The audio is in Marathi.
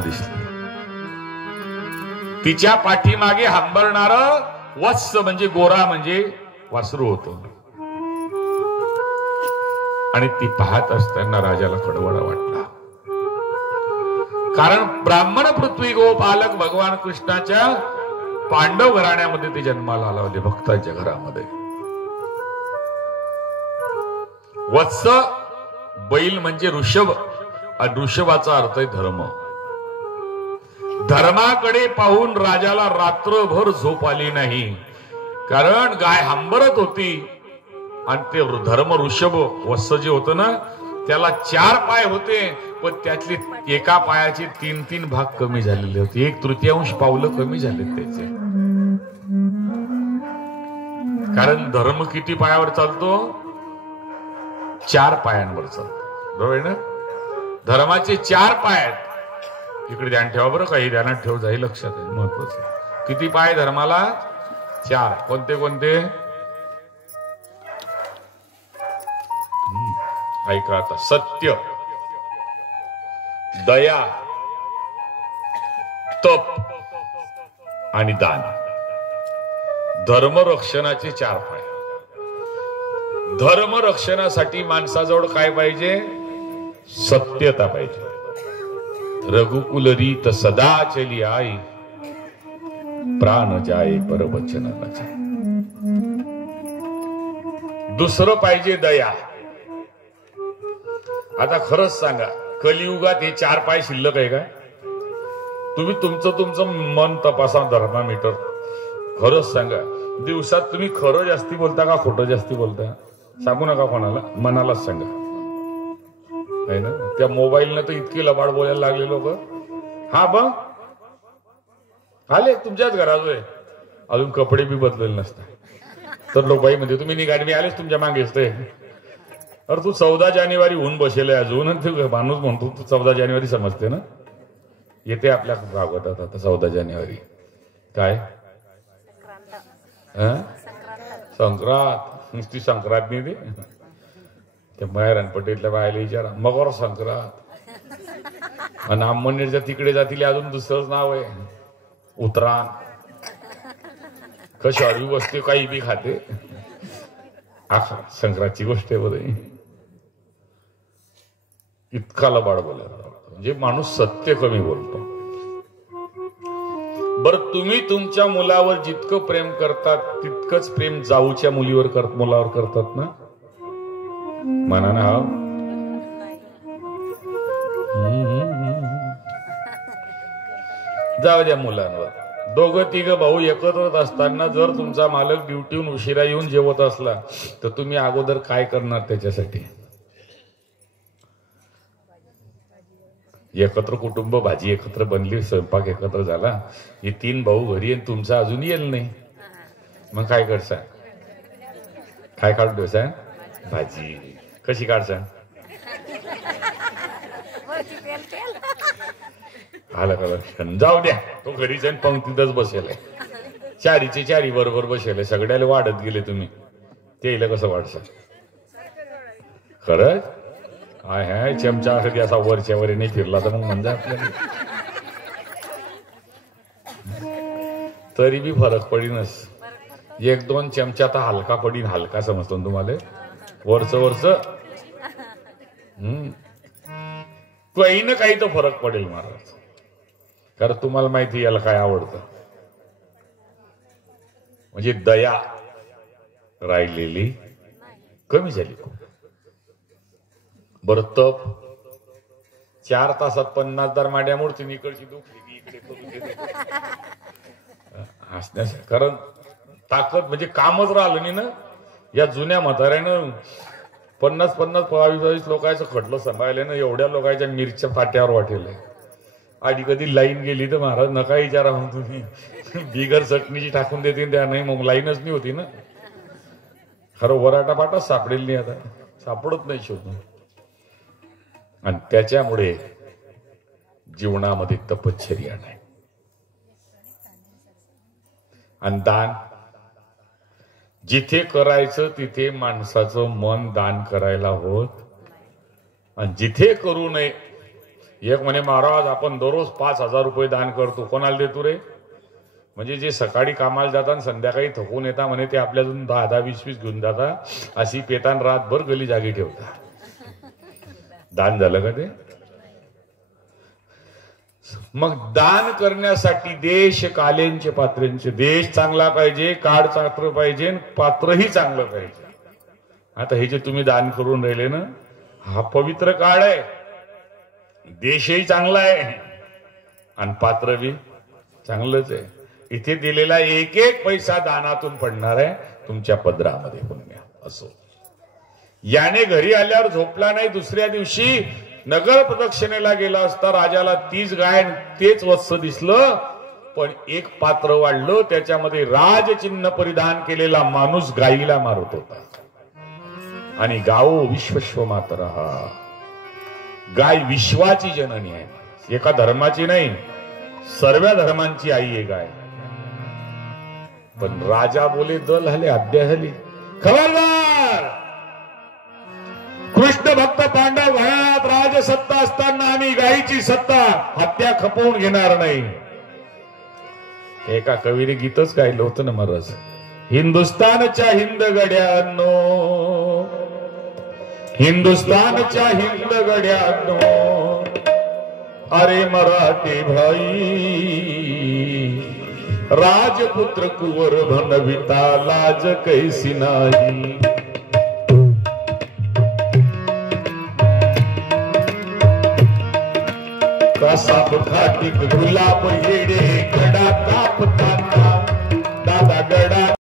दिसली. तिच्या पाठीमागे हंबरणार वत्स म्हणजे गोरा म्हणजे वासरू होत. आणि ती पाहत असताना राजाला कडवडा वाटला. कारण ब्राह्मण पृथ्वी गोपालक भगवान कृष्णाच्या पांडव घराण्यामध्ये ते जन्माला आला होते, भक्तांच्या घरामध्ये. वत्स बैल म्हणजे ऋषभ, आणि ऋषभाचा अर्थ आहे धर्म. धर्माकडे पाहून राजाला रात्रभर झोप आली नाही. कारण गाय हंबरत होती आणि ते धर्म ऋषभ वत्स जे होतं ना, त्याला 4 पाय होते, पण त्यातले एका पायाचे 3-3 भाग कमी झालेले होते. 1/3 पावलं कमी झाले त्याचे. कारण धर्म किती पायावर चालतो? 4 पायांवर चालतो. बरोबर ना? धर्माचे 4 पाय आहेत. इकडे ध्यान ठेवा बरं, काही ध्यानात ठेव, जाईल लक्षात आहे, महत्वाचं. किती पाय धर्माला? 4. कोणते कोणते? ऐका आता. सत्य, दया, तप आणि दान. धर्म रक्षणाचे 4 पाय. धर्म रक्षणासाठी माणसाजवळ काय पाहिजे? सत्यता पाहिजे. रघुकुल रीत सदा चली आई, प्राण जाय परवचनाचा. दुसरं पाहिजे दया. आता खरंच सांगा, कलियुगात हे 4 पाय शिल्लक आहे का? तुम्ही तुमचं मन तपासा, धर्मामीटर. खरंच सांगा, दिवसात तुम्ही खरं जास्ती बोलता का खोटं जास्ती बोलता? सांगू नका कोणाला, मनालाच सांगा. आहे ना? त्या मोबाईलनं तर इतकी लबाड बोलायला लागले लोक. हा बघ आले तुमच्याच घरात, अजून कपडे बी बदलेले नसतात तर लोक बाई म्हणजे तुम्ही निघाले, मी आलेच तुमच्या मागेच. ते अरे तू 14 जानेवारी होऊन बसेल अजून. ते माणूस म्हणतो तू 14 जानेवारी समजते ना? येते आपल्या भागवतात आता 14 जानेवारी. काय संक्रांत? नुसती संक्रांत नाही ते महेरान पटेलच्या बायला विचारा, मकर संक्रांत. आणि आंबनेरच्या तिकडे जातील अजून दुसरंच नाव आहे, उत्तरायण. कशी अडवी बसते, काही बी खाते. संक्रांतची गोष्ट आहे बरं. इतका लबाड बोलायला म्हणजे माणूस सत्य कमी बोलतो. बरं, तुम्ही तुमच्या मुलावर जितकं प्रेम करतात तितकंच प्रेम जाऊच्या मुलावर करतात ना? म्हणा ना. जाऊ द्या मुलांवर. 2-3 भाऊ एकत्र असताना जर तुमचा मालक ड्युटीहून उशिरा येऊन जेवत असला तर तुम्ही अगोदर काय करणार त्याच्यासाठी? एकत्र कुटुंब, भाजी एकत्र बनली, स्वयंपाक एकत्र झाला, हे 3 भाऊ घरी आणि तुमचा अजून येईल नाही, मग काय करसा? काय काढून ठेवसा? भाजी. कशी काढसा? आलं का लक्षण? जाऊ द्या, तो घरी जाऊन पंक्तीतच बसेल आहे. 4चे 4 बरोबर बसेल. सगळ्याला वाढत गेले तुम्ही, ते कसं वाढसा? खरंच हाय चमचा कधी असा वरच्या वर नाही फिरला तर मग म्हणजे आपल्याला तरी बी फरक पडीनच. 1-2 चमचा तर हलका पडीन. हलका समजतो तुम्हाला? वरच काही काही तर फरक पडेल महाराज. कारण तुम्हाला माहिती याला काय आवडतं. म्हणजे दया राहिलेली कमी झाली खूप. बरं, तप 4 तासात 50 माड्या मोडतील. इकडची दुखली इकडे करून हसण्याचं कारण ताकद म्हणजे कामच राहिलं नाही ना. या जुन्या म्हाताऱ्यानं 50-22 लोकांचं खटलं सांभाळलं ना. एवढ्या लोकांच्या मिरच्या फाट्यावर वाटेल. आधी कधी लाईन गेली तर महाराज नका विचारा, मग तुम्ही बिगर चटणीची टाकून देते त्या नाही, मग लाईनच नाही होती ना. खरं वराटा पाटाच सापडेल नाही, आता सापडत नाही शोधून. आणि त्याच्यामुळे जीवनामध्ये तपश्चर्या नाही. आणि दान जिथे करायचं तिथे माणसाचं मन दान करायला होत, आणि जिथे करू नये एक म्हणे महाराज आपण दररोज 5,000 रुपये दान करतो. कोणाला देतो रे? म्हणजे जे सकाळी कामाला जातात संध्याकाळी थकून येतात म्हणे ते आपल्यातून 10-10, 20-20 घेऊन जातात. अशी पेतान रातभर गली जागी ठेवतात. दान झालं का ते? मग दान करण्यासाठी देश कालेंचे पात्रेंचे देश चांगला पाहिजे, काळ चांगलं पाहिजे, पात्रही चांगलं पाहिजे. आता हे जे तुम्ही दान करून राहिले ना, हा पवित्र काळ आहे. देशही चांगला आहे आणि पात्र बी चांगलंच आहे. इथे दिलेला एक एक पैसा दानातून पडणार आहे तुमच्या पदरामध्ये पुण्य. असो याने घरी आल्यावर झोपला नाही. दुसऱ्या दिवशी नगर प्रदक्षिणेला गेला असता राजाला तीच गाय तेच वत्स दिसलं, पण एक पात्र वाढलं. त्याच्यामध्ये राजचिन्ह परिधान केलेला माणूस गायीला मारत होता. आणि गाओ विश्वस्व मातरहा, गाय विश्वाची जननी आहे. एका धर्माची नाही, सर्व धर्मांची आई आहे गाय. पण राजा बोले दल हले अद्या हली. खबरदार, कृष्ण भक्त पांडव घरात राजसत्ता असताना आम्ही गायीची सत्ता हत्या खपवून घेणार नाही. एका कवीने गीतच गायलं होतं ना महाराज. हिंदुस्तानच्या हिंद गड्यांनो, हिंदुस्तानच्या हिंद गड्यांनो, अरे मराठी भाई, राजपुत्र कुवर भनविता लाज कैसी नाही. कसा खाटीक गुलाब येडे कडा कापताना,